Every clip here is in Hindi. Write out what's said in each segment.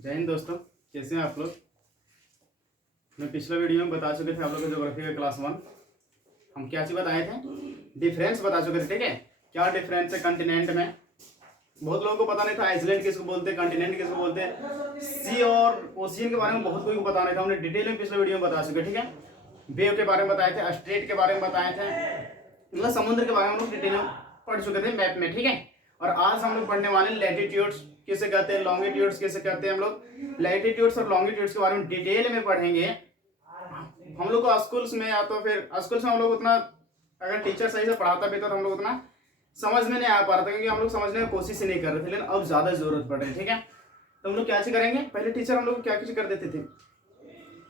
जय हिंद दोस्तों, कैसे हैं आप लोग। मैं पिछला वीडियो में बता चुके थे आप लोग को ज्योग्राफी का क्लास 1 हम क्या चीज़ बताए थे, डिफरेंस बता चुके थे। ठीक है, क्या डिफरेंस है कंटिनेंट में। बहुत लोगों को पता नहीं था आइसलैंड किसको बोलते हैं, कंटिनेंट किसको बोलते हैं, सी और ओशियन के बारे में बहुत कोई को पता नहीं था। हमने डिटेल में पिछले वीडियो में बता चुके। ठीक है, वेव के बारे में बताए थे, स्ट्रेट के बारे में बताए थे, मतलब समुद्र के बारे में हम लोग डिटेल में पढ़ चुके थे मैप में। ठीक है, और आज हम लोग पढ़ने वाले लैटिट्यूड्स किसे कहते हैं, लॉन्गिट्यूड्स किसे कहते हैं। हम लोग लैटिट्यूड्स और लॉन्गिट्यूड्स के बारे में डिटेल में पढ़ेंगे। हम लोग को स्कूल्स में या तो फिर स्कूल्स में हम लोग उतना, अगर टीचर सही से पढ़ाता भी तो हम लोग उतना समझ में नहीं आ पा रहा था, क्योंकि हम लोग समझने की कोशिश ही नहीं कर रहे थे। लेकिन अब ज्यादा जरूरत पड़ रही है। ठीक है, तो हम लोग क्या चीज करेंगे, पहले टीचर हम लोग को क्या कुछ कर देते थे,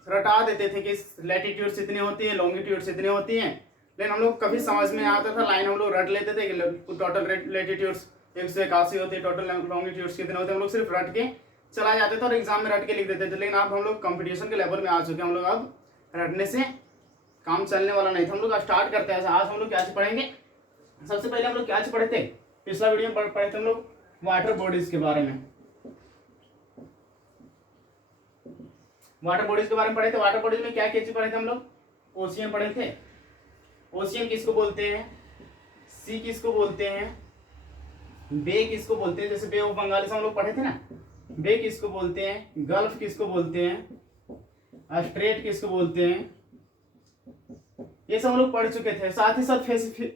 रटा देते थे कि लैटिट्यूड्स इतनी होती है, लॉन्गिट्यूड्स इतनी होती हैं। लेकिन हम लोग कभी समझ में आता था, लाइन हम लोग रट लेते थे कि टोटल लैटिट्यूड्स 181 होती है, टोटल लॉन्गिट्यूड्स कितने होते हैं, हम लोग सिर्फ रट के चला जाते थे और एग्जाम में रट के लिख देते थे। लेकिन अब हम लोग कंपटीशन के लेवल में आ चुके हैं, हम लोग अब रटने से काम चलने वाला नहीं था। हम लोग स्टार्ट करते हैं। आज हम लोग क्या पढ़ेंगे, सबसे पहले हम लोग क्या पढ़े थे, पिछला वीडियो में पढ़े थे हम लोग वाटर बॉडीज के बारे में। वाटर बॉडीज के बारे में पढ़े थे। वाटर बॉडीज में क्या क्या चीज पढ़े थे हम लोग, ओशियन पढ़े थे। ओशियन किसको बोलते हैं, सी किसको बोलते हैं, बे किसको बोलते हैं, जैसे बे ऑफ बंगाल से हम लोग पढ़े थे ना, बे किसको बोलते हैं, गल्फ किसको बोलते हैं, स्ट्रेट किसको बोलते हैं, ये सब हम लोग पढ़ चुके थे। साथ ही साथ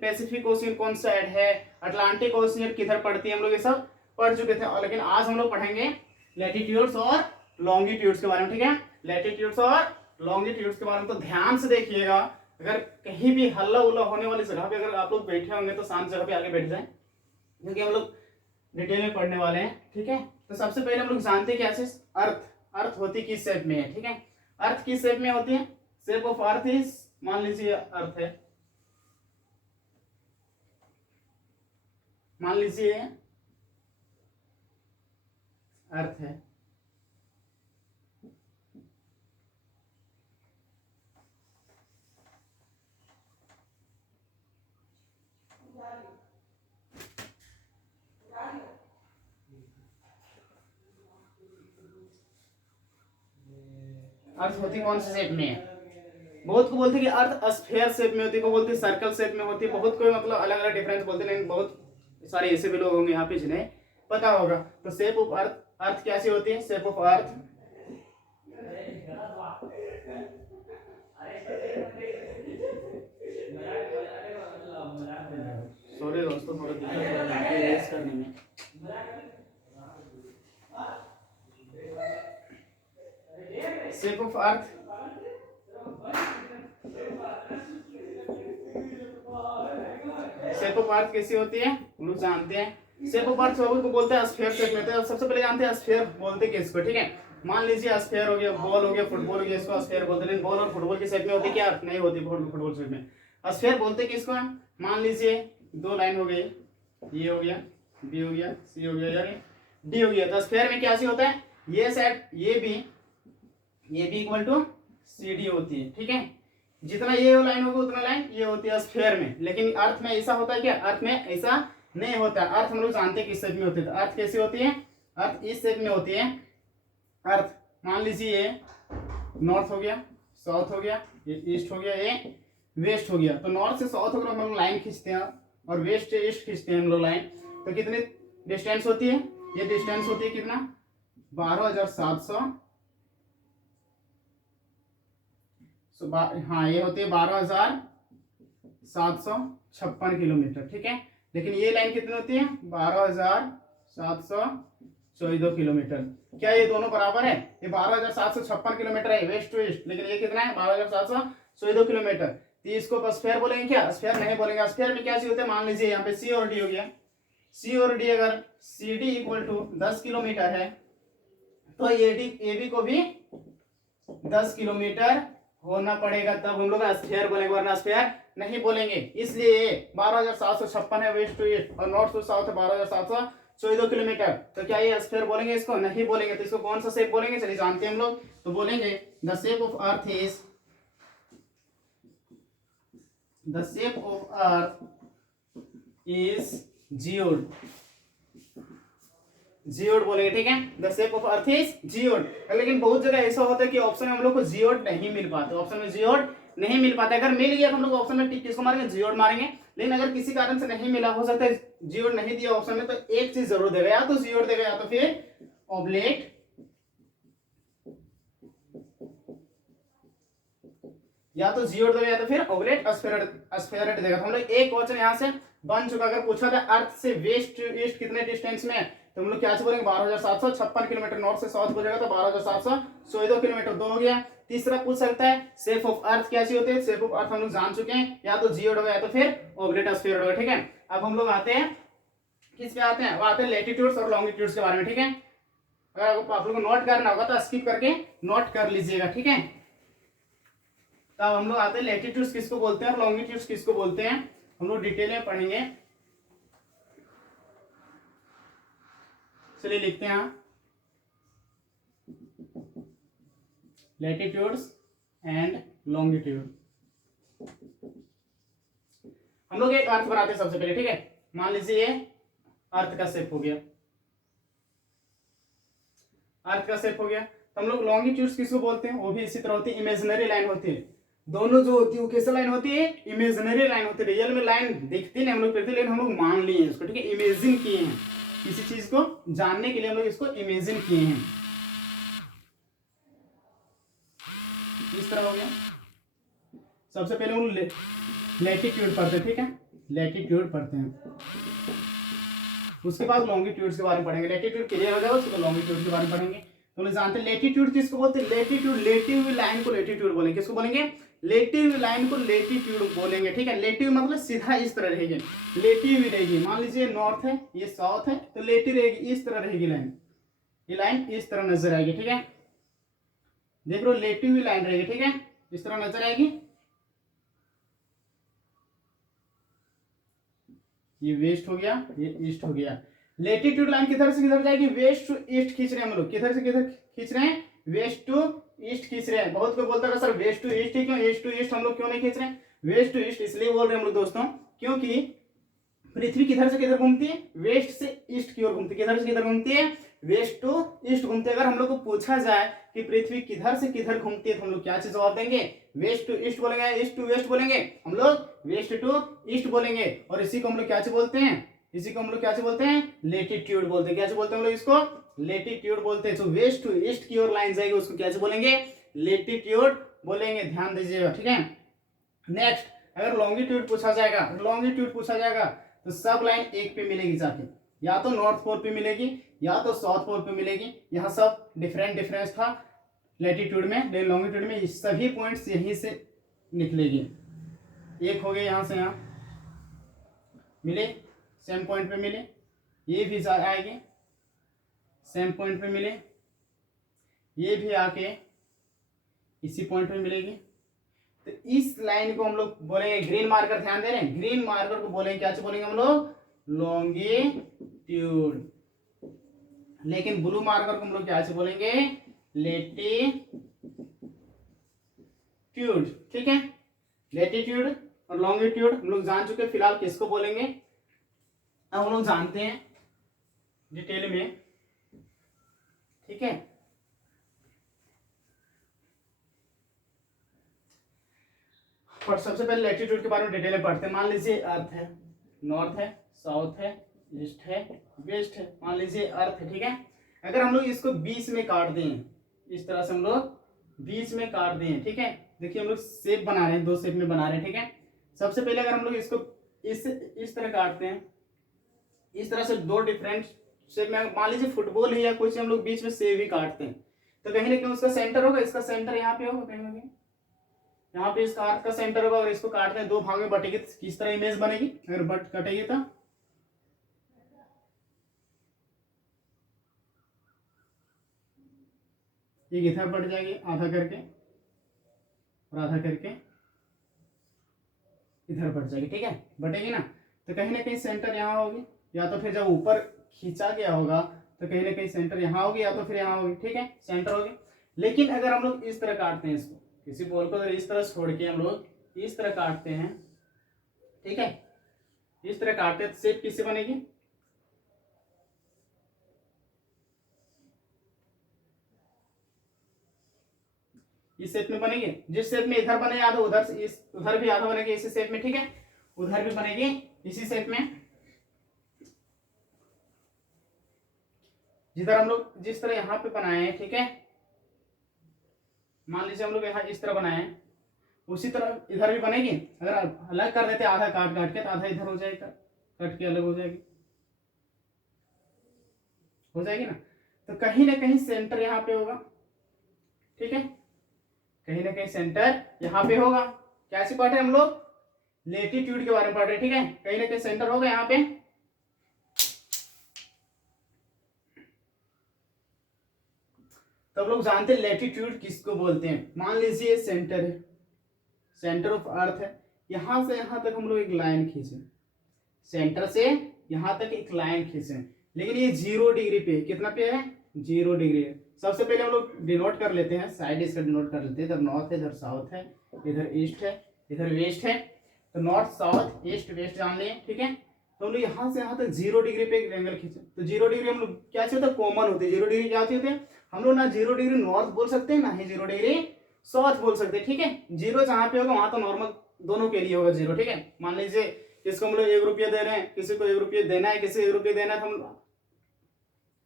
पैसिफिक ओशियन कौन सा साइड है, अटलांटिक ओशियन किधर पड़ती है, हम लोग ये सब पढ़ चुके थे। लेकिन आज हम लोग पढ़ेंगे लैटिट्यूड्स और लॉन्गिट्यूड्स के बारे में। ठीक है, लैटिट्यूड्स और लॉन्गिट्यूड्स के बारे में तो ध्यान से देखिएगा। अगर कहीं भी हल्ला उल्ला होने वाली जगह पे अगर आप लोग बैठे होंगे तो शांत जगह पे आगे बैठ जाए, क्योंकि हम लोग डिटेल में पढ़ने वाले हैं। ठीक है, तो सबसे पहले हम लोग जानते हैं क्या चीज, अर्थ। अर्थ होती किस शेप में है। ठीक है, अर्थ किस शेप में होती है, शेप ऑफ अर्थ इज, मान लीजिए अर्थ है, मान लीजिए अर्थ है, अर्थ होती कौन से शेप में है। बहुत को बोलते कि अर्थ स्फीयर शेप में होती है, को बोलते सर्कल शेप में होती है, बहुत कोई मतलब अलग अलग डिफरेंस बोलते हैं। लेकिन बहुत सारे ऐसे भी लोग होंगे यहाँ पे जिन्हें पता होगा। तो शेप ऑफ अर्थ, अर्थ कैसी होती है, शेप ऑफ अर्थ, सॉरी दोस्तों थोड़ा दिक्कत हो रहा है रेस करने में। Shape of earth shape of earth कैसी होती है हम लोग जानते हैं। शेप ऑफ अर्थ को बोलते हैं स्फीयर शेप में होते हैं। सबसे पहले जानते हैं स्फीयर बोलते हैं किसको। ठीक है, मान लीजिए स्फीयर हो गया, बॉल हो गया, फुटबॉल हो गया, इसको स्फीयर बोलते हैं। बॉल और फुटबॉल की शेप में होती क्या, नहीं होती फुटबॉल शेप में। स्फीयर बोलते हैं किसको, मान लीजिए दो लाइन हो गई, ये हो गया, बी हो गया, सी हो गया, यानी डी हो गया। तो स्फीयर में क्या सी होता है, ये साइड ये B equal to C D होती है। ठीक है, जितना ये लाइन होगा उतना लाइन ये होती है स्फीयर में। लेकिन अर्थ में ऐसा होता है क्या, अर्थ में ऐसा नहीं होता। अर्थ हम लोग जानते हैं किस शेप में होती है। अर्थ कैसी होती है, अर्थ इस शेप में होती है। अर्थ मान लीजिए ये नॉर्थ हो गया, साउथ हो गया, ये ईस्ट हो गया, ये वेस्ट हो गया। तो नॉर्थ से साउथ होकर हम लोग लाइन खींचते हैं और वेस्ट से ईस्ट खींचते हैं हम लोग लाइन। तो कितनी डिस्टेंस होती है, ये डिस्टेंस होती है कितना, 12,700, हाँ ये होती है 12,756 किलोमीटर। ठीक है, लेकिन ये लाइन कितनी होती है, 12,714 किलोमीटर। क्या ये दोनों बराबर है, ये 12,756 किलोमीटर है वेस्ट टू ईस्ट, लेकिन ये कितना है 12,714 किलोमीटर। तो इसको स्फीयर बोलेंगे क्या, स्फीयर नहीं बोलेंगे। स्फीयर में क्या सी होते हैं, मान लीजिए यहाँ पे सी और डी हो गया, सी और डी अगर C D equal to 10 kilometre है तो ए बी को भी 10 किलोमीटर होना पड़ेगा, तब हम लोग स्फीयर बोलेंगे, वरना स्फीयर नहीं बोलेंगे। इसलिए 12,756 है वेस्ट टू ईस्ट और नॉर्थ टू साउथ 12,714 किलोमीटर। तो क्या ये स्फीयर बोलेंगे, इसको नहीं बोलेंगे। तो इसको कौन सा शेप बोलेंगे, चलिए जानते हैं हम लोग। तो बोलेंगे the shape of earth is, the shape of earth is geode. Geode बोलेंगे, ठीक है। The shape of earth is geode. लेकिन बहुत जगह ऐसा होता है कि ऑप्शन में हम लोग को जियोड नहीं मिल पाता, ऑप्शन में जियोड नहीं मिल पाता। अगर मिल गया तो हम लोग ऑप्शन में टिक किसको मारेंगे, जियोड मारेंगे। लेकिन अगर किसी कारण से नहीं मिला, हो सकता है जियोड नहीं दिया ऑप्शन में, तो एक चीज जरूर देगा, या तो जियोड देगा या तो फिर ऑब्लेट, या तो जियोड देगा या तो फिर ऑब्लेट स्फेरॉइड देगा। तो हम लोग एक क्वेश्चन यहाँ से बन चुका। अगर पूछा था अर्थ से वेस्ट टू ईस्ट कितने डिस्टेंस में है, तो हम लोग क्या से बोलेंगे 12,756 किलोमीटर। नॉर्थ से साउथ बोलेगा तो 12,714 किलोमीटर, 2 हो गया। तीसरा पूछ सकता है शेप ऑफ अर्थ क्या होती है, शेप ऑफ अर्थ हम लोग जान चुके हैं, या तो जियोड होगा या तो फिर ऑब्लेट स्फेरॉइड होगा, ठीक है। अब हम लोग आते हैं किस पे आते हैं, वो आते हैं लैटिट्यूड्स और लॉन्गिट्यूड्स के बारे में, ठीक है। अगर आप लोग को नोट करना होगा तो स्किप करके नोट कर लीजिएगा, ठीक है। तो अब हम लोग आते हैं लैटिट्यूड्स किसको बोलते हैं और लॉन्गिट्यूड्स किसको बोलते हैं, हम लोग डिटेल में पढ़ेंगे। चलिए लिखते हैं लैटिट्यूड्स एंड लॉन्गिट्यूड। हम लोग एक अर्थ बनाते हैं सबसे पहले, ठीक है। मान लीजिए ये अर्थ का शेप हो गया, अर्थ का शेप हो गया। तो हम लोग लॉन्गिट्यूड्स किसको बोलते हैं, वो भी इसी तरह होती है, इमेजिनरी लाइन होती है। दोनों जो होती है वो कैसा लाइन होती है, इमेजिनरी लाइन होती है। रियल में लाइन दिखती नहीं हम लोग करते, लेकिन हम लोग मान लिए इसको, ठीक है, इमेजिन किए हैं। किसी चीज को जानने के लिए हम लोग इसको इमेजिन किए हैं। इस तरह हो गया। सबसे पहले हम लैटिट्यूड पढ़ते हैं, ठीक है, लैटिट्यूड पढ़ते हैं। उसके बाद लॉन्गिट्यूड्स के बारे में पढ़ेंगे। लैटिट्यूड क्लियर हो जाएगा उसके बाद लॉन्गिट्यूड के बारे में पढ़ेंगे। तो लोग जानते हैं लैटिट्यूड किसको बोलते हैं, लैटिट्यूड, लेटी हुई लाइन को लैटिट्यूड बोलेंगे। किसको बोलेंगे, लेटी हुई लाइन को लैटिट्यूड बोलेंगे, ठीक है। लेटी हुई मतलब सीधा इस तरह रहेगी, लेटी हुई रहेगी। मान लीजिए नॉर्थ है, ये साउथ है, तो लेटी रहेगी, इस तरह रहेगी लाइन, ये लाइन इस तरह नजर आएगी, ठीक है। देख लो लेटी हुई लाइन रहेगी, ठीक है, इस तरह नजर आएगी। ये वेस्ट हो गया, ये ईस्ट हो गया। लेटीट्यूड लाइन किधर से किधर जाएगी, वेस्ट टू ईस्ट खींच रहे हैं हम लोग। किधर से किधर खींच रहे हैं, वेस्ट टू ईस्ट खींच रहे हैं। बहुत कोई बोलता है सर वेस्ट टू ईस्ट ही क्यों, ईस्ट टू ईस्ट हम लोग क्यों नहीं खींच रहे हैं। वेस्ट टू ईस्ट इसलिए बोल रहे हैं हम लोग दोस्तों, क्योंकि पृथ्वी किधर से किधर घूमती है, वेस्ट से ईस्ट की ओर घूमती है। किधर से किधर घूमती है, वेस्ट टू ईस्ट घूमती है। अगर हम लोग को पूछा जाए कि पृथ्वी किधर से किधर घूमती है, तो हम लोग क्या चीज जवाब देंगे, वेस्ट टू ईस्ट बोलेंगे, ईस्ट टू वेस्ट बोलेंगे, हम लोग वेस्ट टू ईस्ट बोलेंगे। और इसी को हम लोग क्या चीज बोलते हैं, इसी को हम लोग क्या बोलते हैं, लेटीट्यूड बोलते हैं। क्या बोलते हैं हम लोग इसको, लेटीट्यूड बोलते हैं। तो वेस्ट टू ईस्ट की ओर लाइन जाएगी उसको क्या बोलेंगे, लेटीट्यूड बोलेंगे, ध्यान दीजिएगा, ठीक है। नेक्स्ट अगर लॉन्गिट्यूड पूछा जाएगा, लॉन्गिट्यूड पूछा जाएगा तो सब लाइन एक पे मिलेगी जाके, या तो नॉर्थ पोल पे मिलेगी या तो साउथ पोल पे मिलेगी। यहाँ सब डिफरेंस था लैटिट्यूड में, लेकिन लॉन्गिट्यूड में सभी पॉइंट्स यहीं से निकलेगी। एक हो गए यहाँ से यहाँ मिले, सेम पॉइंट पे मिले, ये भी आएगी सेम पॉइंट पे मिले, ये भी आके इसी पॉइंट पे मिलेगी। तो इस लाइन को हम लोग बोलेंगे, ग्रीन मार्कर ध्यान दे रहे हैं, ग्रीन मार्कर को बोलेंगे क्या बोलेंगे हम लोग, लॉन्गिट्यूड। लेकिन ब्लू मार्कर को हम लोग क्या बोलेंगे, लेटीट्यूड, ठीक है। लेटीट्यूड और लॉन्गिट्यूड हम लोग जान चुके, फिलहाल किसको बोलेंगे अब हम लोग जानते हैं डिटेल में, ठीक है। और सबसे पहले लैटिट्यूड के बारे में डिटेल में पढ़ते हैं। मान लीजिए अर्थ है, नॉर्थ है, साउथ है, ईस्ट है, वेस्ट है। मान लीजिए अर्थ है, ठीक है। अगर हम लोग इसको बीच में काट दें, इस तरह से हम लोग बीच में काट दें, ठीक है। देखिए हम लोग शेप बना रहे हैं, दो शेप में बना रहे हैं, ठीक है। सबसे पहले अगर हम लोग इसको इस तरह काटते हैं, इस तरह से दो डिफरेंट शेप में, मान लीजिए फुटबॉल है या कुछ, हम लोग बीच में सेव ही काटते हैं, तो कहीं ना कहीं उसका सेंटर होगा, इसका सेंटर यहाँ पे होगा, कहीं ना कहीं यहाँ पे इसका अर्थ का सेंटर होगा। और इसको काटते हैं, दो भाग में बटेगी तो किस तरह इमेज बनेगी, अगर बट कटेगी तो ये इधर बढ़ जाएगी आधा करके, और आधा करके इधर बढ़ जाएगी, ठीक है, बटेगी ना। तो कहीं ना कहीं सेंटर यहाँ होगी, या तो फिर जब ऊपर खींचा गया होगा तो कहीं ना कहीं सेंटर यहाँ होगी, या तो फिर यहाँ होगी, ठीक है, सेंटर होगी। लेकिन अगर हम लोग इस तरह काटते हैं इसको, किसी बॉल को अगर इस तरह छोड़ के हम लोग इस तरह काटते हैं, ठीक है, इस तरह काटते हैं तो शेप किससे बनेगी, इस शेप में बनेगी, जिस शेप में इधर बने आधा उधर से इस उधर भी आधा बनेगी इसी शेप में, ठीक है, उधर भी बनेगी इसी शेप में। जिधर हम लोग जिस तरह यहाँ पे बनाए हैं, ठीक है, मान लीजिए हम लोग यहाँ इस तरह बनाए हैं, उसी तरह इधर भी बनेगी। अगर अलग कर देते आधा काट काट के तो आधा इधर हो जाएगा, कट के अलग हो जाएगी ना। तो कहीं ना कहीं सेंटर यहाँ पे होगा, ठीक है, कहीं ना कहीं सेंटर यहाँ पे होगा। कैसे पढ़ रहे हम लोग, लेटीट्यूड के बारे में पढ़ रहे, ठीक है, कहीं ना कहीं सेंटर होगा यहाँ पे। तो हम लोग जानते हैं लेटीट्यूड किसको बोलते हैं। मान लीजिए सेंटर है, सेंटर ऑफ अर्थ है, यहां से यहां तक हम लोग एक लाइन खींचे, सेंटर से यहां तक एक लाइन खींचे, लेकिन ये 0 डिग्री पे, कितना पे है, 0 डिग्री है। सबसे पहले हम लोग डिनोट कर लेते हैं, साइड इसका डिनोट कर लेते हैं। इधर नॉर्थ है, इधर साउथ है, इधर ईस्ट है, इधर वेस्ट है। तो नॉर्थ साउथ ईस्ट वेस्ट जान लिए, ठीक है। तो हम लोग यहाँ से यहाँ तक 0 डिग्री पे एक एंगल खींचे। तो 0 डिग्री हम लोग क्या चाहिए होता है, कॉमन होती है। 0 डिग्री क्या होती है, हम लोग ना 0 डिग्री नॉर्थ बोल सकते हैं, ना ही 0 डिग्री साउथ बोल सकते हैं, ठीक है। 0 जहाँ पे होगा वहां तो नॉर्मल दोनों के लिए होगा 0, ठीक है। मान लीजिए इसको हम लोग 1 रुपया दे रहे हैं, किसी को 1 रुपया देना है, किसी 1 रुपया देना है, तो हम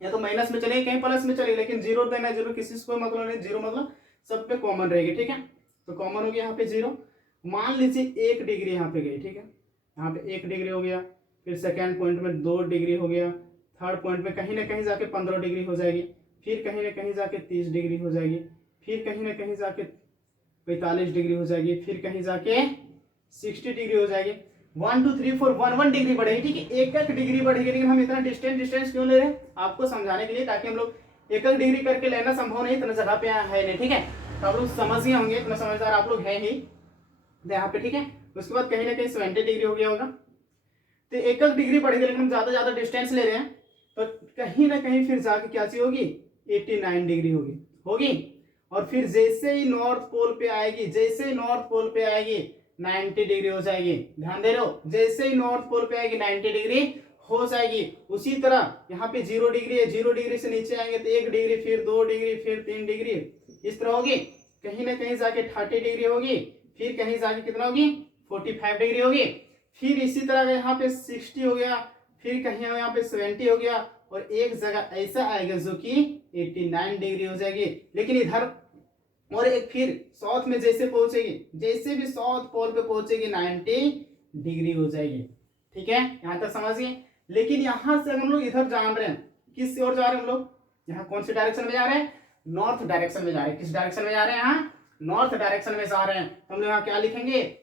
या तो माइनस में चलेगी कहीं प्लस में चलेगी, लेकिन 0 देना है, 0 किसी से कोई मतलब नहीं, 0 मतलब सब पे कॉमन रहेगी, ठीक है। तो कॉमन हो गया यहाँ पे 0। मान लीजिए 1 डिग्री यहाँ पे गई, ठीक है, यहाँ पे 1 डिग्री हो गया, फिर सेकेंड पॉइंट में 2 डिग्री हो गया, थर्ड पॉइंट में कहीं ना कहीं जाके 15 डिग्री हो जाएगी, फिर कहीं ना कहीं जाके 30 डिग्री हो जाएगी, फिर कहीं ना कहीं जाके 45 डिग्री हो जाएगी, फिर कहीं जाके 60 डिग्री हो जाएगी। 1 2 3 4 1 डिग्री बढ़ेगी, ठीक है, एक डिग्री बढ़ेगी। लेकिन हम इतना डिस्टेंस क्यों ले रहे हैं, आपको समझाने के लिए, ताकि हम लोग एक डिग्री करके लेना संभव नहीं, इतना जगह पे है नहीं, ठीक है। तो आप लोग समझ ही होंगे, इतना समझदार आप लोग है ही यहाँ पे, ठीक है। उसके बाद कहीं ना कहीं 70 डिग्री हो गया होगा। तो एक डिग्री बढ़ेगी, लेकिन हम ज्यादा डिस्टेंस ले रहे हैं, तो कहीं ना कहीं फिर जाके क्या चीज होगी, 89 डिग्री होगी। और फिर जैसे ही नॉर्थ पोल पे आएगी, जैसे ही नॉर्थ पोल पे आएगी 90 डिग्री हो जाएगी। ध्यान दे रहे हो, जैसे ही नॉर्थ पोल पे आएगी 90 डिग्री हो जाएगी। उसी तरह यहाँ पे 0 डिग्री है, 0 डिग्री से नीचे आएंगे तो 1 डिग्री, फिर 2 डिग्री, फिर 3 डिग्री, इस तरह होगी। कहीं ना कहीं जाके 30 डिग्री होगी, फिर कहीं जाके कितना होगी, 45 डिग्री होगी। फिर इसी तरह यहाँ पे 60 हो गया, फिर कहीं यहाँ पे 70 हो गया, और एक जगह ऐसा आएगा जो कि 89 डिग्री हो जाएगी। लेकिन इधर और एक फिर साउथ में जैसे पहुंचेगी, जैसे भी साउथ पोल पे पहुंचेगी 90 डिग्री हो जाएगी, ठीक है, यहां तक समझिए। लेकिन यहां से हम लोग इधर जान रहे हैं, किस ओर जा रहे हैं हम लोग, यहाँ कौन सी डायरेक्शन में जा रहे हैं, नॉर्थ डायरेक्शन में जा रहे हैं। किस डायरेक्शन में जा रहे हैं, यहाँ नॉर्थ डायरेक्शन में जा रहे हैं। तो हम लोग यहाँ क्या लिखेंगे,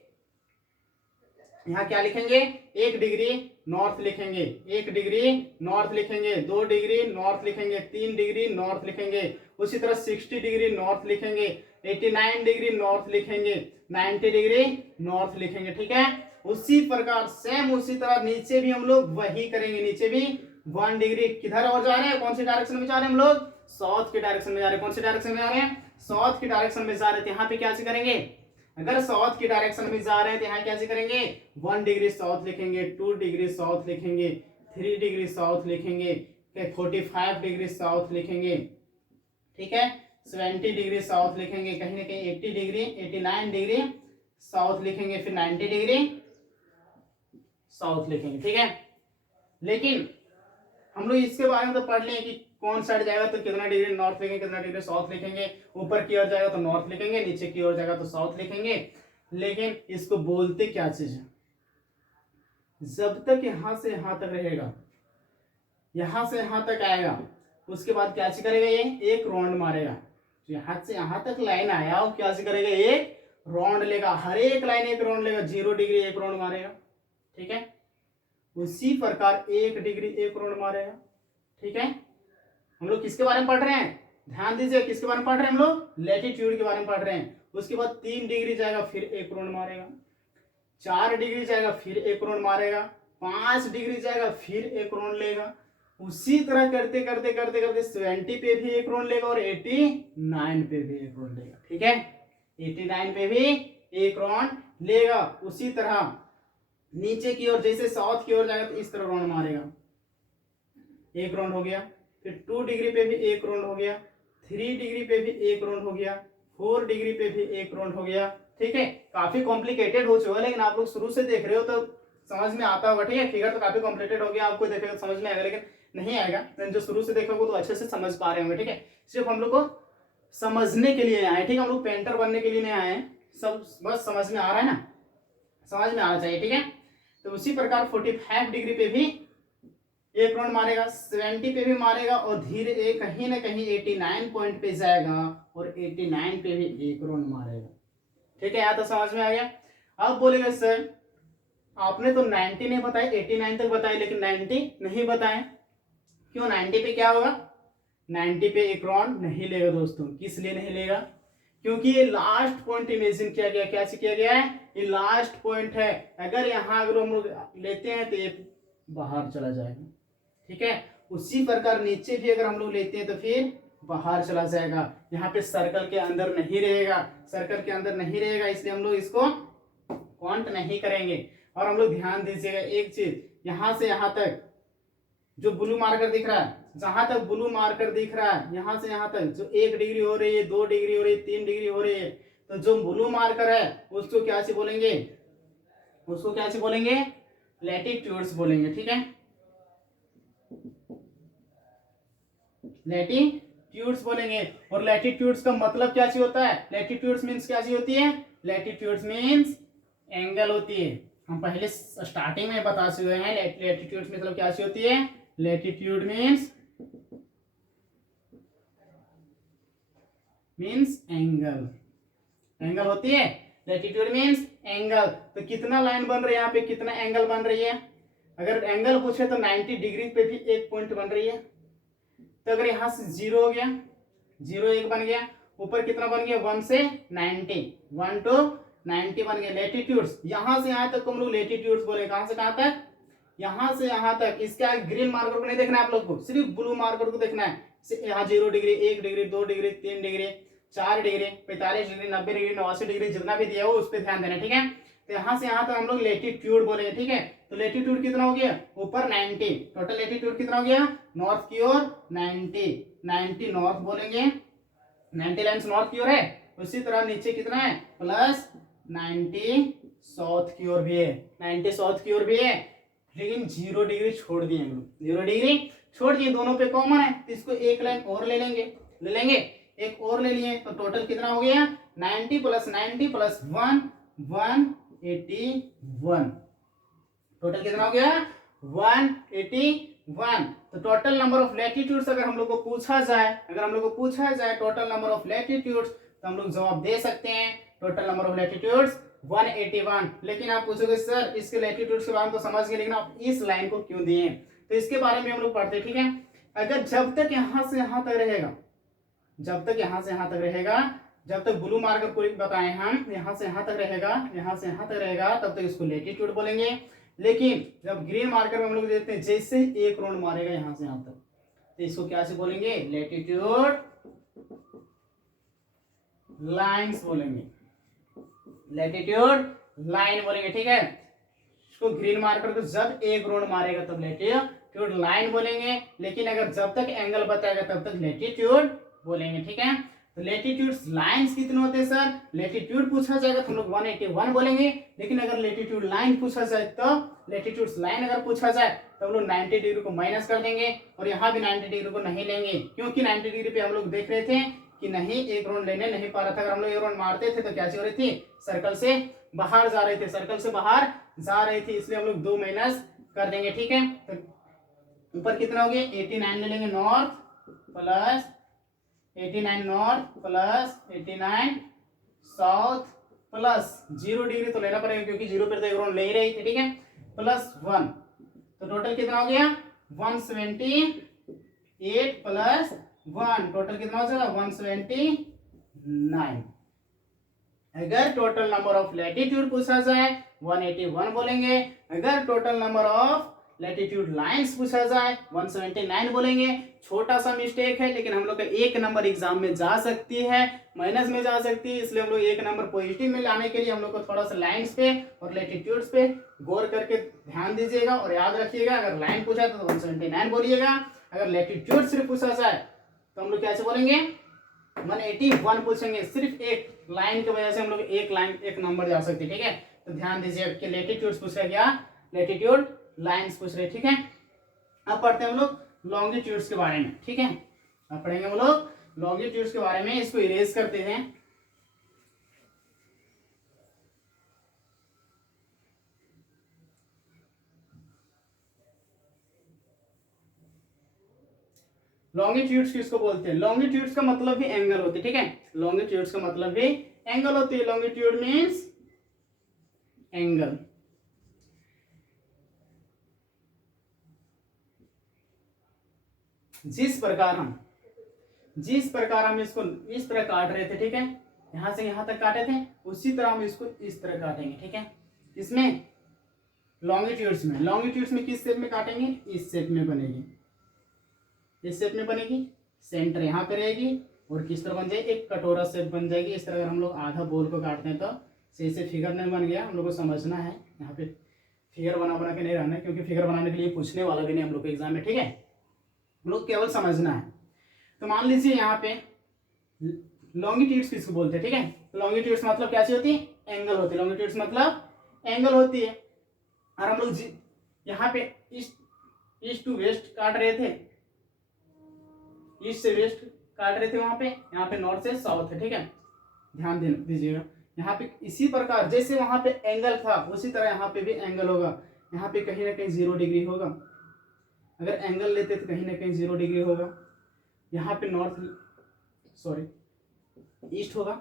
यहाँ क्या लिखेंगे, 1 डिग्री नॉर्थ लिखेंगे, 1 डिग्री नॉर्थ लिखेंगे, 2 डिग्री नॉर्थ लिखेंगे, 3 डिग्री नॉर्थ लिखेंगे। उसी तरह 60 डिग्री नॉर्थ लिखेंगे, 89 डिग्री नॉर्थ लिखेंगे, 90 डिग्री नॉर्थ लिखेंगे, ठीक है। उसी प्रकार सेम उसी तरह नीचे भी हम लोग वही करेंगे। नीचे भी 1 डिग्री किधर और जा रहे हैं, कौन सी डायरेक्शन में जा रहे हैं हम लोग, साउथ की डायरेक्शन में जा रहे हैं। कौन सी डायरेक्शन में जा रहे हैं, साउथ की डायरेक्शन में जा रहे थे। यहाँ पे क्या करेंगे, अगर साउथ की डायरेक्शन में जा रहे हैं तो यहाँ क्या करेंगे, 1 डिग्री साउथ लिखेंगे, 2 डिग्री साउथ लिखेंगे, 3 डिग्री साउथ लिखेंगे, 45 डिग्री साउथ लिखेंगे, ठीक है, 70 डिग्री साउथ लिखेंगे, कहीं ना कहीं 80 डिग्री 89 डिग्री साउथ लिखेंगे, फिर 90 डिग्री साउथ लिखेंगे, ठीक है। लेकिन हम लोग इसके बारे में तो पढ़ लें कि कौन साइड जाएगा तो कितना डिग्री नॉर्थ लिखेंगे, कितना डिग्री साउथ लिखेंगे, ऊपर की ओर जाएगा तो नॉर्थ लिखेंगे, नीचे की ओर जाएगा तो साउथ लिखेंगे। लेकिन इसको बोलते क्या चीज है, जब तक यहां से यहां तक रहेगा, यहां से यहां तक आएगा, उसके बाद क्या करेगा, ये एक राउंड मारेगा। यहां से यहां तक लाइन आया और क्या करेगा, एक राउंड लेगा, हर एक लाइन एक राउंड लेगा, 0 डिग्री एक राउंड मारेगा, ठीक है। उसी प्रकार 1 डिग्री एक राउंड मारेगा, ठीक है। हम लोग किसके बारे में पढ़ रहे हैं, ध्यान दीजिए, किसके बारे में पढ़ रहे हैं हम लोग, लैटिट्यूड के बारे में पढ़ रहे हैं। उसके बाद 3 डिग्री जाएगा, फिर एक राउंड मारेगा, 4 डिग्री जाएगा, फिर एक राउंड मारेगा, 5 डिग्री जाएगा, फिर एक राउंड लेगा। उसी तरह करते करते करते करते 70 पे भी एक राउंड लेगा और 89 पे भी एक राउंड लेगा, ठीक है। 89 पे भी एक राउंड लेगा। उसी तरह नीचे की ओर जैसे साउथ की ओर जाएगा तो इस तरह राउंड मारेगा, एक राउंड हो गया। फिर 2 डिग्री पे भी एक राउंड हो गया, 3 डिग्री पे भी एक राउंड हो गया, 4 डिग्री पे भी एक राउंड हो गया। ठीक है, काफी कॉम्प्लिकेटेड हो चुका है, लेकिन आप लोग शुरू से देख रहे हो तो समझ में आता होगा। ठीक है, फिगर तो काफी कॉम्प्लिकेटेड हो गया, आपको देखेगा समझ में आएगा, लेकिन नहीं आएगा, लेकिन जो शुरू से देखोगे तो अच्छे से समझ पा रहे होंगे। ठीक है, सिर्फ हम लोग को समझने के लिए आए। ठीक है, हम लोग पेंटर बनने के लिए नहीं आए हैं, सब बस समझ में आ रहा है ना, समझ में आना चाहिए। ठीक है, तो उसी प्रकार 45 डिग्री पे भी एक राउंड मारेगा, 70 पे भी मारेगा, और धीरे कहीं ना कहीं 89 पॉइंट पे जाएगा और 89 पे भी एक राउंड मारेगा। ठीक है, यहाँ तो समझ में आ गया। अब बोलेगा सर आपने तो 90 नहीं बताए, 89 तक बताए, लेकिन 90 नहीं बताए, क्यों? 90 पे क्या होगा? 90 पे एक राउंड नहीं लेगा दोस्तों। किस लिए नहीं लेगा? क्योंकि ये लास्ट पॉइंट इमेजिन किया गया। क्या किया गया है? ये लास्ट पॉइंट है। अगर यहाँ अगर हम लोग लेते हैं तो ये बाहर चला जाएगा। ठीक है, उसी प्रकार नीचे भी अगर हम लोग लेते हैं तो फिर बाहर चला जाएगा, यहाँ पे सर्कल के अंदर नहीं रहेगा, सर्कल के अंदर नहीं रहेगा, इसलिए हम लोग इसको काउंट नहीं करेंगे। और हम लोग ध्यान दीजिएगा एक चीज, यहाँ से यहाँ तक जो ब्लू मार्कर दिख रहा है, जहां तक ब्लू मार्कर दिख रहा है, यहाँ से यहाँ तक जो 1 डिग्री हो रही है, 2 डिग्री हो रही है, 3 डिग्री हो रही है, तो जो ब्लू मार्कर है उसको क्या से बोलेंगे? उसको क्या से बोलेंगे? लैटिट्यूड्स बोलेंगे। ठीक है, लैटिट्यूड्स बोलेंगे। और लैटिट्यूड्स का मतलब क्या चीज होता है? लैटिट्यूड्स मीन्स क्या चीज होती है? लैटिट्यूड्स मीन्स एंगल होती है। हम पहले स्टार्टिंग में बता चुके हैं लैटिट्यूड्स मतलब क्या चीज होती है। लैटिट्यूड मीन्स एंगल, एंगल होती है। Latitude means angle. तो कितना लाइन बन रही है यहाँ पे, कितना एंगल बन रही है? अगर एंगल पूछे तो 90 डिग्री पे भी एक पॉइंट बन रही है। तो अगर यहाँ से 0 हो गया, 0 एक बन गया, ऊपर कितना बन गया? 1 से 90, 1 to 90 बन गया लैटिट्यूड्स। यहाँ से यहाँ तक हम लोग लैटिट्यूड्स बोले। कहाँ से कहाँ तक? यहाँ से यहाँ तक। इसका ग्रीन मार्कर को नहीं देखना है आप लोग को, सिर्फ ब्लू मार्कर को देखना है। यहाँ 0 degree, 1 degree, 2 degree, 3 degree, 4 degree, 45 degree, 90 degree, 89 degree, जितना भी दिया हो उस पर ध्यान देना। ठीक है, तो यहाँ से यहाँ तक हम लोग लैटिट्यूड बोलेंगे। ठीक है, तो लैटिट्यूड कितना हो गया? ऊपर 90, टोटल लैटिट्यूड कितना हो गया? नॉर्थ की ओर 90 नॉर्थ बोलेंगे, 90 लाइन्स नॉर्थ की ओर है। उसी तरह नीचे कितना है? प्लस 90 साउथ की ओर भी है, 90 साउथ की ओर भी है, लेकिन 0 डिग्री छोड़ दिए हम लोग, 0 डिग्री छोड़ दिए, दोनों पे कॉमन है, तो इसको एक लाइन और ले लेंगे, एक और ले लिए, तो टोटल कितना हो गया? 90 प्लस 90 प्लस 1, 181। टोटल कितना हो गया? 181। तो टोटल नंबर ऑफ लैटिट्यूड्स अगर हम लोग को पूछा जाए, टोटल नंबर ऑफ लैटिट्यूड्स, तो हम लोग जवाब दे सकते हैं टोटल नंबर ऑफ लैटिट्यूड्स 181। लेकिन आप पूछोगे सर इसके लैटिट्यूड्स के बारे में तो समझ गए, लेकिन आप इस लाइन को क्यों दिए? तो इसके बारे में हम लोग पढ़ते हैं। ठीक है, अगर जब तक यहाँ से यहाँ तक रहेगा, जब तक ब्लू मार्कर पूरी बताए हम, यहाँ से यहाँ तक रहेगा, तब तक इसको लैटिट्यूड बोलेंगे। लेकिन जब ग्रीन मार्कर में हम लोग देते हैं, जैसे एक राउंड मारेगा यहाँ से यहाँ तक, तो इसको क्या से बोलेंगे? लैटिट्यूड लाइन्स बोलेंगे, लैटिट्यूड लाइन बोलेंगे। ठीक है, इसको ग्रीन मार्कर को जब एक राउंड मारेगा तब लैटिट्यूड लाइन बोलेंगे, लेकिन अगर जब तक एंगल बताएगा तब तक लैटिट्यूड बोलेंगे। ठीक है, तो लैटिट्यूड लाइन्स कितने होते हैं सर? लैटिट्यूड पूछा जाएगा तो हम लोग 181 बोलेंगे, लेकिन अगर लैटिट्यूड लाइन पूछा जाए तो लैटिट्यूड लाइन अगर पूछा जाए तो हम लोग 90 डिग्री को माइनस कर देंगे, और यहाँ भी 90 डिग्री को नहीं लेंगे, क्योंकि 90 डिग्री पे हम लोग देख रहे थे कि नहीं एक राउंड लेने नहीं पा रहा था। अगर हम लोग एक राउंड मारते थे तो क्या हो रही थी? सर्कल से बाहर जा रही थी, इसलिए हम लोग 2 माइनस कर देंगे। ठीक है, तो ऊपर कितना हो गया? 89 ले लेंगे north plus 89 north plus 89 south plus 0 degree तो लेना पड़ेगा, क्योंकि 0 पर तो एक राउंड ले ही रही थी। ठीक है, प्लस 1, तो टोटल कितना हो गया? 178 प्लस 1, टोटल कितना हो जाएगा? 179। अगर टोटल नंबर ऑफ लैटिट्यूड पूछा जाए 181 बोलेंगे, अगर total number of latitude lines पूछा जाए 179 बोलेंगे। छोटा सा मिस्टेक है, लेकिन हम लोग का 1 नंबर एग्जाम में जा सकती है, माइनस में जा सकती है, इसलिए हम लोग 1 नंबर पॉजिटिव में लाने के लिए हम लोग को थोड़ा सा लाइंस पे और लैटिट्यूड्स पे गौर करके ध्यान दीजिएगा और याद रखिएगा। अगर लाइन पूछा तो 179 बोलिएगा, अगर लैटिट्यूड सिर्फ पूछा जाए तो हम लोग कैसे बोलेंगे? 181 पूछेंगे, सिर्फ एक लाइन की वजह से हम लोग एक लाइन एक नंबर जा सकते हैं, ठीक है। तो ध्यान दीजिए कि लेटीट्यूड्स पूछ रहे, क्या लेटीट्यूड लाइन्स पूछ रहे, ठीक है। अब पढ़ते हैं हम लोग लॉन्गिट्यूड्स के बारे में, ठीक है। अब पढ़ेंगे हम लोग लॉन्गिट्यूड्स के बारे में, इसको इरेज करते हैं। लॉन्गिट्यूड्स किसको बोलते हैं? लॉन्गिट्यूड्स का मतलब भी एंगल होती है, ठीक है। लॉन्गिट्यूड्स का मतलब भी एंगल होती है। Longitude means angle. जिस प्रकार हम इसको इस तरह काट रहे थे, ठीक है, यहां से यहां तक काटे थे, उसी तरह हम इसको इस तरह काटेंगे, ठीक है। इसमें लॉन्गिट्यूड्स में किस शेप में काटेंगे? इस शेप में बनेगी, इस शेप में बनेगी, सेंटर यहाँ पे रहेगी और किस तरह बन जाएगी? एक कटोरा शेप बन जाएगी। इस तरह अगर हम लोग आधा बोल को काटते हैं तो सही से फिगर नहीं बन गया, हम लोग को समझना है। यहाँ पे फिगर बना के नहीं रहना है, क्योंकि फिगर बनाने के लिए पूछने वाला भी नहीं हम लोग को एग्जाम में, ठीक है। हम लोग केवल समझना है। तो मान लीजिए यहाँ पे लॉन्गिट्यूड्स किसको बोलते हैं, ठीक है। लॉन्गिट्यूड्स मतलब कैसी होती है? एंगल होती है। लॉन्गिट्यूड्स मतलब एंगल होती है। और हम लोग यहाँ पे ईस्ट टू वेस्ट काट रहे थे, ईस्ट से वेस्ट काट रहे थे, वहां पे यहाँ पे नॉर्थ से साउथ है, ठीक है। ध्यान दीजिएगा, यहाँ पे इसी प्रकार जैसे वहां पे एंगल था उसी तरह यहाँ पे भी एंगल होगा। यहाँ पे कहीं ना कहीं 0 डिग्री होगा, अगर एंगल लेते तो कहीं ना कहीं 0 डिग्री होगा। यहाँ पे ईस्ट होगा,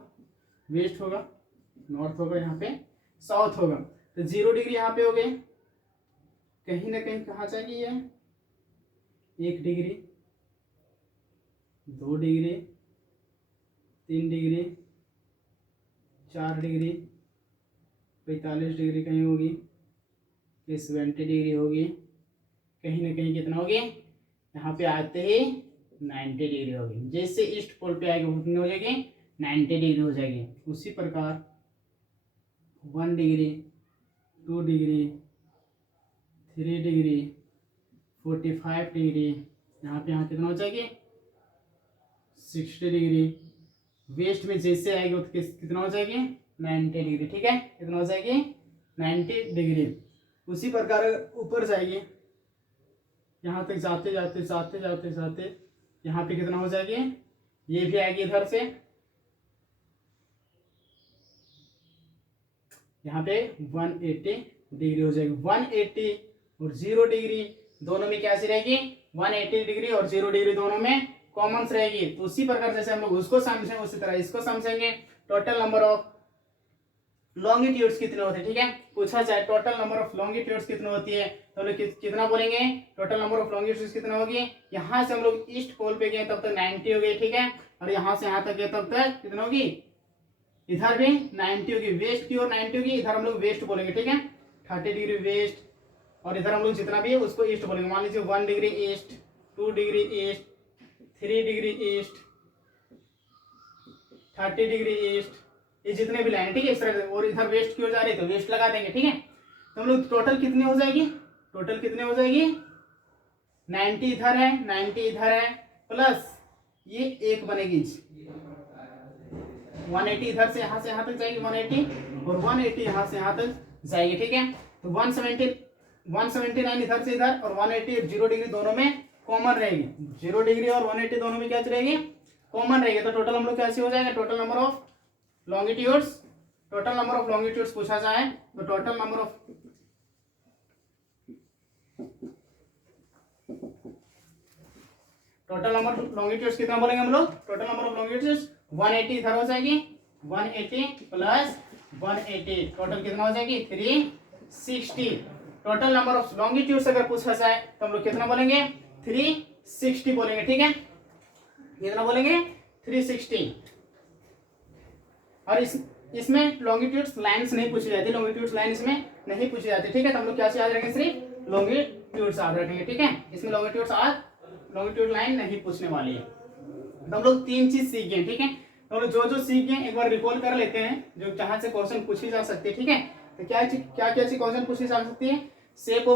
वेस्ट होगा, नॉर्थ होगा, यहाँ पे साउथ होगा। तो 0 डिग्री यहाँ पे हो गए, कहीं ना कहीं कहाँ जाएगी ये? 1 degree, 2 degree, 3 degree, 4 degree, 45 degree कहीं होगी, ये 70 डिग्री होगी, कहीं ना कहीं कितना होगी? यहाँ पे आते ही 90 डिग्री होगी। जैसे ईस्ट पोल पे आएगी वो कितनी हो जाएगी? 90 डिग्री हो जाएगी। उसी प्रकार 1 डिग्री, 2 डिग्री, 3 डिग्री, 45 डिग्री, यहाँ कितना हो जाएगी? 60 डिग्री। वेस्ट में जैसे आएगी वो कितना हो जाएगी? 90 डिग्री, ठीक है। कितना हो जाएगी? 90 डिग्री। उसी प्रकार ऊपर जाएगी, यहाँ तक जाते जाते यहाँ पे कितना हो जाएगी? ये भी आएगी इधर से, यहाँ पे 180 डिग्री हो जाएगी। 180 और 0 डिग्री दोनों में क्या सी रहेगी? 180 डिग्री और 0 डिग्री दोनों में कॉमन रहेगी। तो उसी प्रकार जैसे हम लोग उसको समझें उसी तरह इसको समझेंगे। टोटल नंबर ऑफ लॉन्गिट्यूड्स कितने होते हैं, ठीक है। पूछा जाए टोटल नंबर ऑफ लॉन्गिट्यूड्स कितनी होती है तो हम लोग कितना बोलेंगे? टोटल नंबर ऑफ लॉन्गिट्यूड्स कितना होगी? यहाँ से हम लोग ईस्ट पोल पे गए तब तक 90 हो गई, ठीक है। और यहाँ से यहाँ तक गए तब तक कितना होगी? इधर भी 90 होगी, वेस्ट की ओर 90 होगी, इधर हम लोग वेस्ट बोलेंगे, ठीक है। 30 डिग्री वेस्ट, और इधर हम लोग जितना भी है उसको ईस्ट बोलेंगे। मान लीजिए 1 degree east, 2 degree east, 3 degree east, 30 degree east, ये जितने भी लाइन, ठीक है, इस तरह से। और इधर वेस्ट की ओर जा रही है तो वेस्ट लगा देंगे, ठीक है। तो हम लोग टोटल कितनी हो जाएगी? टोटल कितने हो जाएगी? 90 इधर है, 90 इधर है, प्लस ये एक बनेगी 180 इधर से यहाँ तक जाएगी 180, और 180 यहाँ से यहाँ तक जाएगी, ठीक है। तो 179 इधर से इधर, और 180 और 0 डिग्री दोनों में कॉमन रहेगी। 0 डिग्री और 180 दोनों में क्या रहेगी? कॉमन रहेगी। तो टोटल हम लोग कैसे हो जाएगा? Total number of longitudes, total number of longitudes पूछा जाए तो टोटल नंबर ऑफ लॉन्गिट्यूड्स कितना बोलेंगे हम लोग? टोटल नंबर ऑफ लॉन्गिट्यूड्स 180 इधर हो जाएगी, 180 प्लस 180 टोटल कितना हो जाएगी? 360। टोटल नंबर ऑफ लॉन्गिट्यूड्स अगर पूछा जाए तो हम लोग कितना बोलेंगे? 360 बोलेंगे, ठीक है। कितना बोलेंगे? 360। और इसमें लॉन्गिट्यूड्स लाइंस नहीं पूछी जाती, लॉन्गिट्यूड्स लाइन इसमें नहीं पूछी जाती, ठीक है। तो हम लोग क्या याद रखेंगे? सिर्फ लॉन्गिट्यूड्स याद रखेंगे, ठीक है। इसमें लॉन्गिट्यूड लाइन नहीं पूछने वाली है। तो हम लोग 3 चीज सीख गए, ठीक है। तो हम लोग जो सीख गए एक बार रिकॉल कर लेते हैं, जो जहां से क्वेश्चन पूछी जा सकती है, ठीक है। तो क्या क्वेश्चन पूछी जा सकती है? शेप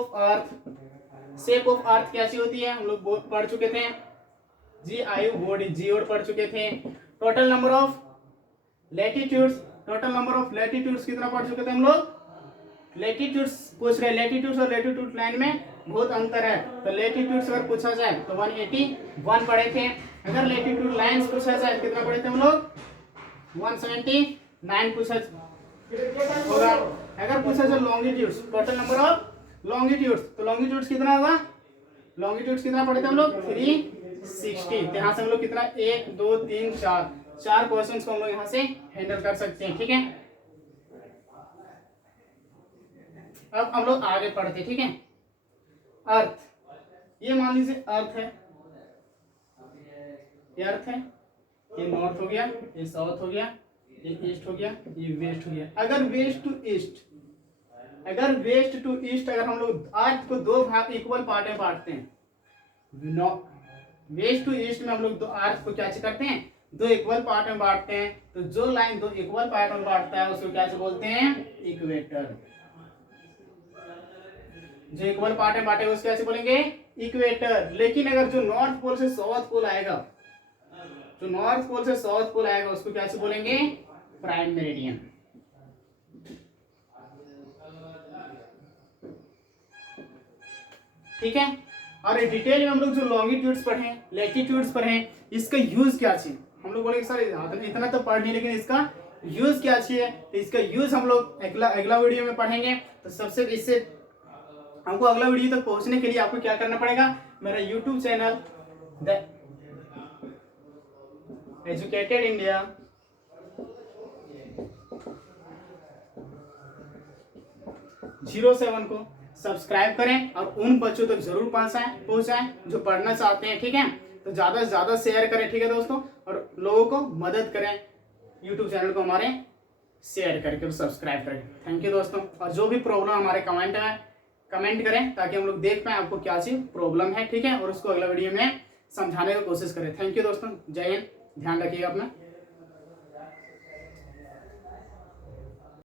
ऑफ अर्थ कैसी होती है हम लोग बहुत पढ़ चुके थे। जी आयु बॉडी जी और पढ़ चुके थे। Total number of latitudes, total number of latitudes कितना पढ़ चुके थे हम लोग? लैटिट्यूड्स पूछ रहे, लैटिट्यूड्स और लैटिट्यूड लाइन में बहुत अंतर है, तो लैटिट्यूड्स अगर पूछा जाए तो 181 पढ़े थे। अगर लैटिट्यूड लाइंस पूछा जाए कितना पढ़े थे हम लोग? 179 पूछा होगा। अगर पूछा जाए longitudes, total number of longitudes, तो लॉन्गिट्यूड्स कितना होगा? लॉन्गिट्यूड्स कितना पढ़े थे हम लोग? 360। यहाँ से हम लोग कितना 1 2 3 4 क्वेश्चंस को हम लोग यहाँ से हैंडल कर सकते हैं। ठीक है, अब हम लोग आगे पढ़ते। ठीक है, अर्थ, ये मान लीजिए अर्थ है, ये अर्थ है, ये नॉर्थ हो गया, ये साउथ हो गया, ये ईस्ट हो गया, ये वेस्ट हो गया। अगर वेस्ट टू ईस्ट, अगर वेस्ट टू ईस्ट अगर हम लोग अर्थ को दो भाग इक्वल पार्ट में बांटते हैं, वेस्ट टू ईस्ट में हम लोग दो अर्थ को क्या करते हैं? दो इक्वल पार्ट में बांटते हैं। तो जो लाइन दो इक्वल पार्ट में बांटता है उसको क्या बोलते हैं? इक्वेटर। जो इक्वल पार्ट में बांटे उसको कैसे बोलेंगे? इक्वेटर। लेकिन अगर जो नॉर्थ पोल से साउथ पोल आएगा, जो नॉर्थ पोल से साउथ पोल आएगा उसको कैसे बोलेंगे? Prime meridian. ठीक है, और डिटेल में हम लोग जो लॉन्गिट्यूड्स पढ़े, लैटिट्यूड्स पढ़े, इसका यूज क्या चाहिए? हम लोग बोले सर इतना तो पढ़ नहीं, लेकिन इसका यूज क्या चाहिए? तो इसका यूज हम लोग अगला वीडियो में पढ़ेंगे। तो सबसे इससे हमको अगला वीडियो तक पहुंचने के लिए आपको क्या करना पड़ेगा? मेरा YouTube channel the educated India (07) को सब्सक्राइब करें और उन बच्चों तक जरूर पहुंचाएं जो पढ़ना चाहते हैं। ठीक है, तो ज्यादा से ज्यादा शेयर करें। ठीक है दोस्तों, और लोगों को मदद करें, यूट्यूब चैनल को हमारे शेयर करके और सब्सक्राइब करें। थैंक यू दोस्तों। और जो भी प्रॉब्लम हमारे कमेंट करें ताकि हम लोग देख पाए आपको क्या चीज प्रॉब्लम है। ठीक है, और उसको अगला वीडियो में समझाने की कोशिश करें। थैंक यू दोस्तों, जय हिंद, ध्यान रखिएगा अपना।